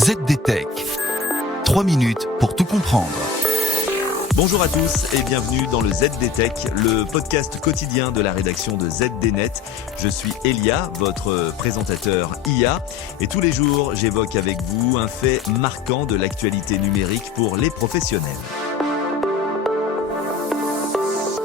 ZDTech. 3 minutes pour tout comprendre. Bonjour à tous et bienvenue dans le ZDTech, le podcast quotidien de la rédaction de ZDNet. Je suis Elia, votre présentateur IA, et tous les jours j'évoque avec vous un fait marquant de l'actualité numérique pour les professionnels.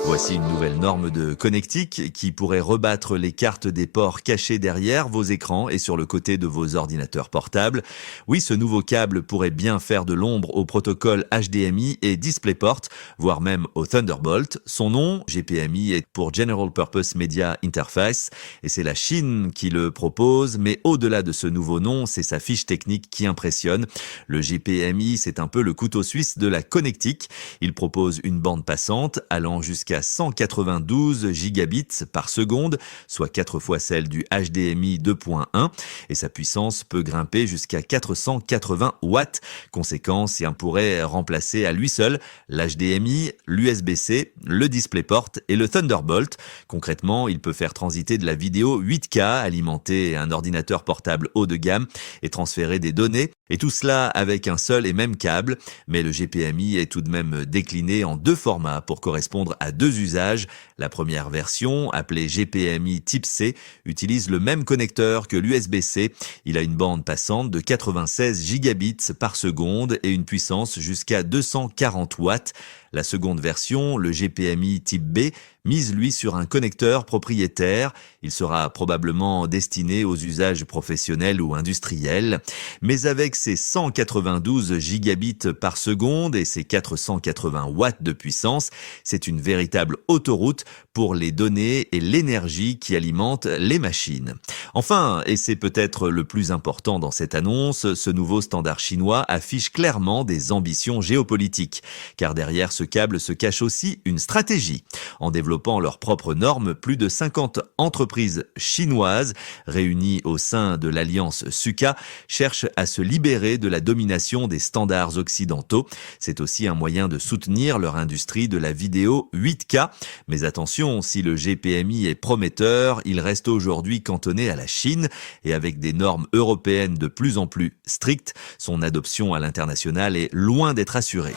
Voici une nouvelle norme de connectique qui pourrait rebattre les cartes des ports cachés derrière vos écrans et sur le côté de vos ordinateurs portables. Oui, ce nouveau câble pourrait bien faire de l'ombre au protocole HDMI et DisplayPort, voire même au Thunderbolt. Son nom, GPMI, est pour General Purpose Media Interface et c'est la Chine qui le propose. Mais au-delà de ce nouveau nom, c'est sa fiche technique qui impressionne. Le GPMI, c'est un peu le couteau suisse de la connectique. Il propose une bande passante allant jusqu'à 192 gigabits par seconde, soit 4 fois celle du HDMI 2.1, et sa puissance peut grimper jusqu'à 480 watts. Conséquence, il pourrait remplacer à lui seul l'HDMI, l'USB-C, le DisplayPort et le Thunderbolt. Concrètement, il peut faire transiter de la vidéo 8K, alimenter un ordinateur portable haut de gamme et transférer des données, et tout cela avec un seul et même câble. Mais le GPMI est tout de même décliné en deux formats pour correspondre à deux usages. La première version, appelée GPMI Type C, utilise le même connecteur que l'USB-C. Il a une bande passante de 96 gigabits par seconde et une puissance jusqu'à 240 watts. La seconde version, le GPMI Type B, mise lui sur un connecteur propriétaire. Il sera probablement destiné aux usages professionnels ou industriels. Mais avec ses 192 gigabits par seconde et ses 480 watts de puissance, c'est une véritable autoroute pour les données et l'énergie qui alimentent les machines. Enfin, et c'est peut-être le plus important dans cette annonce, ce nouveau standard chinois affiche clairement des ambitions géopolitiques. Car derrière ce câble se cache aussi une stratégie. En développant leurs propres normes, plus de 50 entreprises chinoises réunies au sein de l'alliance SUKA cherchent à se libérer de la domination des standards occidentaux. C'est aussi un moyen de soutenir leur industrie de la vidéo 8K. Mais attention, si le GPMI est prometteur, il reste aujourd'hui cantonné à la Chine et avec des normes européennes de plus en plus strictes, son adoption à l'international est loin d'être assurée.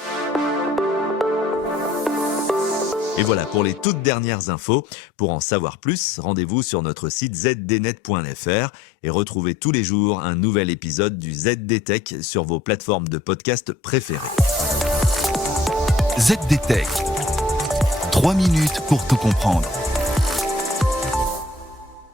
Et voilà pour les toutes dernières infos. Pour en savoir plus, rendez-vous sur notre site zdnet.fr et retrouvez tous les jours un nouvel épisode du ZDTech sur vos plateformes de podcast préférées. ZDTech. 3 minutes pour tout comprendre.